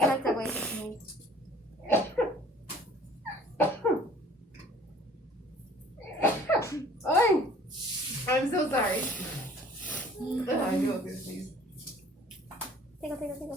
Salsa, güey. Ay! I'm so sorry. I knew I was gonna sneeze. Tigo.